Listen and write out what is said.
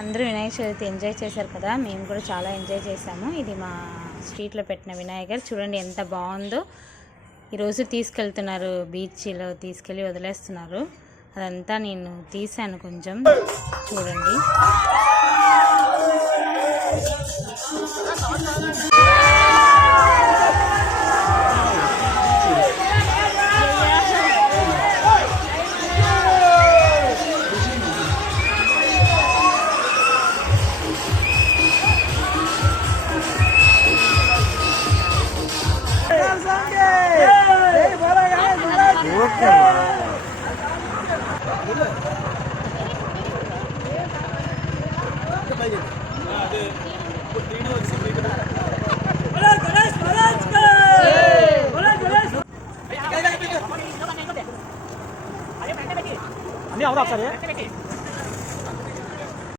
అందరూ వినాయక చవితి ఎంజాయ్ చేశారు కదా, మేము కూడా చాలా ఎంజాయ్ చేసాము. ఇది మా స్ట్రీట్లో పెట్టిన వినాయకర్ చూడండి ఎంత బాగుందో. ఈరోజు తీసుకెళ్తున్నారు, బీచ్లో తీసుకెళ్ళి వదిలేస్తున్నారు. అదంతా నేను తీసాను కొంచెం చూడండి. అన్నీ అవునా ఒకసారి